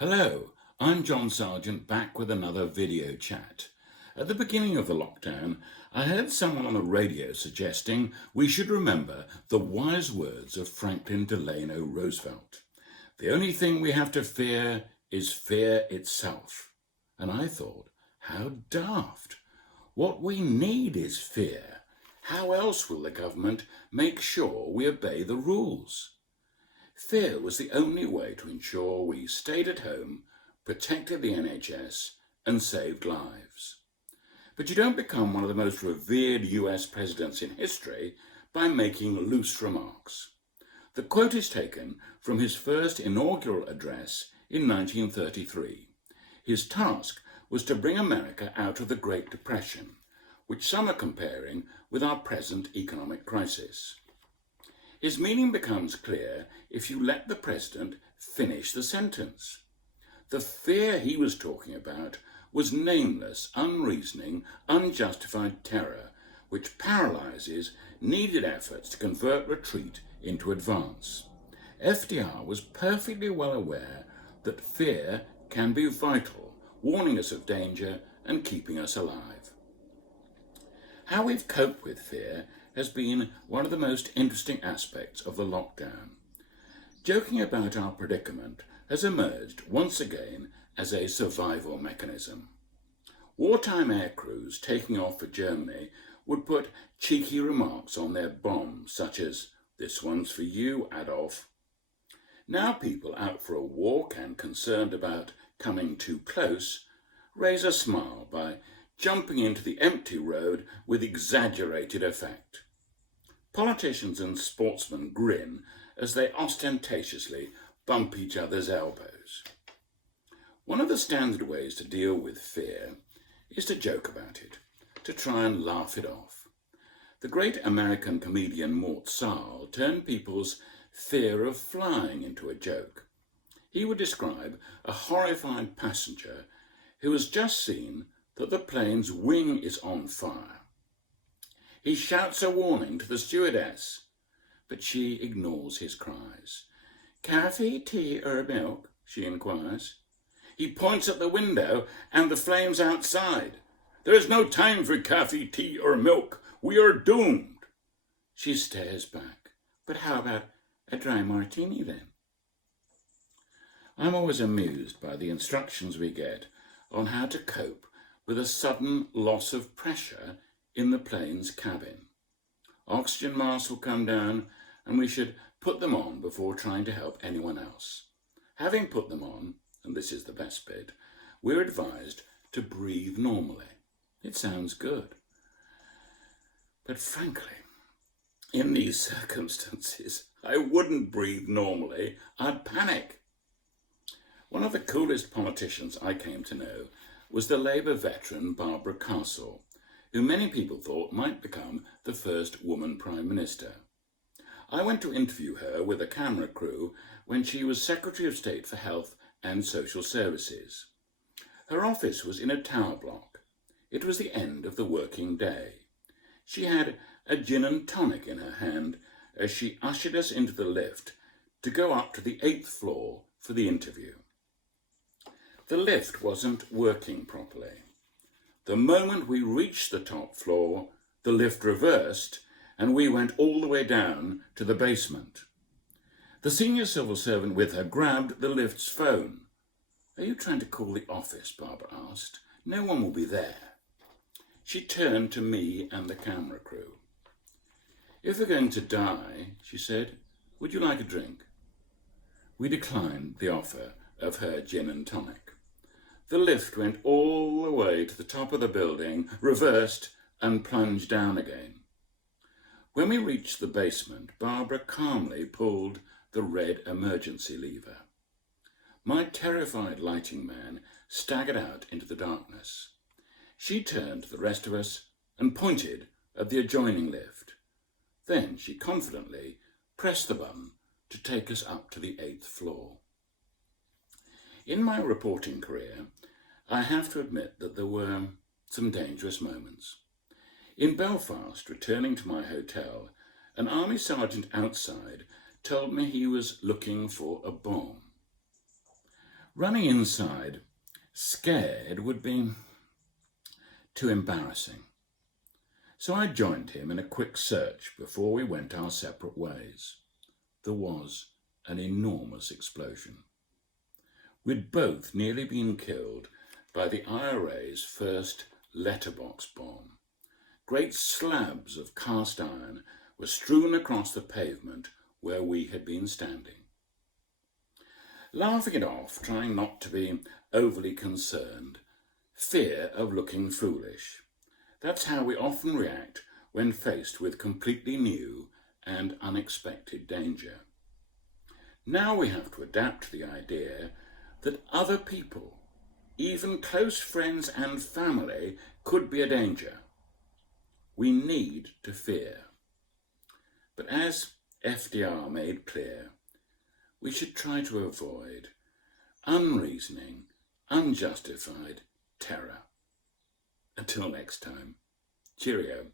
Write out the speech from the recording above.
Hello, I'm John Sargent back with another video chat. At the beginning of the lockdown, I heard someone on the radio suggesting we should remember the wise words of Franklin Delano Roosevelt. The only thing we have to fear is fear itself. And I thought, how daft. What we need is fear. How else will the government make sure we obey the rules? Fear was the only way to ensure we stayed at home, protected the NHS, and saved lives. But you don't become one of the most revered US presidents in history by making loose remarks. The quote is taken from his first inaugural address in 1933. His task was to bring America out of the Great Depression, which some are comparing with our present economic crisis. His meaning becomes clear if you let the president finish the sentence. The fear he was talking about was nameless, unreasoning, unjustified terror, which paralyzes needed efforts to convert retreat into advance. FDR was perfectly well aware that fear can be vital, warning us of danger and keeping us alive. How we've coped with fear has been one of the most interesting aspects of the lockdown. Joking about our predicament has emerged once again as a survival mechanism. Wartime air crews taking off for Germany would put cheeky remarks on their bombs, such as, "This one's for you, Adolf." Now people out for a walk and concerned about coming too close raise a smile by jumping into the empty road with exaggerated effect. Politicians and sportsmen grin as they ostentatiously bump each other's elbows. One of the standard ways to deal with fear is to joke about it, to try and laugh it off. The great American comedian Mort Sahl turned people's fear of flying into a joke. He would describe a horrified passenger who has just seen that the plane's wing is on fire. He shouts a warning to the stewardess, but she ignores his cries. "Coffee, tea, or milk?" she inquires. He points at the window and the flames outside. "There is no time for coffee, tea, or milk. We are doomed." She stares back. "But how about a dry martini then?" I'm always amused by the instructions we get on how to cope with a sudden loss of pressure in the plane's cabin. Oxygen masks will come down and we should put them on before trying to help anyone else. Having put them on, and this is the best bit, we're advised to breathe normally. It sounds good. But frankly, in these circumstances, I wouldn't breathe normally. I'd panic. One of the coolest politicians I came to know was the Labour veteran Barbara Castle, who many people thought might become the first woman Prime Minister. I went to interview her with a camera crew when she was Secretary of State for Health and Social Services. Her office was in a tower block. It was the end of the working day. She had a gin and tonic in her hand as she ushered us into the lift to go up to the 8th floor for the interview. The lift wasn't working properly. The moment we reached the top floor, the lift reversed and we went all the way down to the basement. The senior civil servant with her grabbed the lift's phone. "Are you trying to call the office?" Barbara asked. "No one will be there." She turned to me and the camera crew. "If we're going to die," she said, "would you like a drink?" We declined the offer of her gin and tonic. The lift went all the way to the top of the building, reversed, and plunged down again. When we reached the basement, Barbara calmly pulled the red emergency lever. My terrified lighting man staggered out into the darkness. She turned to the rest of us and pointed at the adjoining lift. Then she confidently pressed the button to take us up to the 8th floor. In my reporting career, I have to admit that there were some dangerous moments. In Belfast, returning to my hotel, an army sergeant outside told me he was looking for a bomb. Running inside, scared, would be too embarrassing. So I joined him in a quick search before we went our separate ways. There was an enormous explosion. We'd both nearly been killed by the IRA's first letterbox bomb. Great slabs of cast iron were strewn across the pavement where we had been standing. Laughing it off, trying not to be overly concerned, fear of looking foolish. That's how we often react when faced with completely new and unexpected danger. Now we have to adapt to the idea that other people, even close friends and family, could be a danger. We need to fear. But as FDR made clear, we should try to avoid unreasoning, unjustified terror. Until next time, cheerio.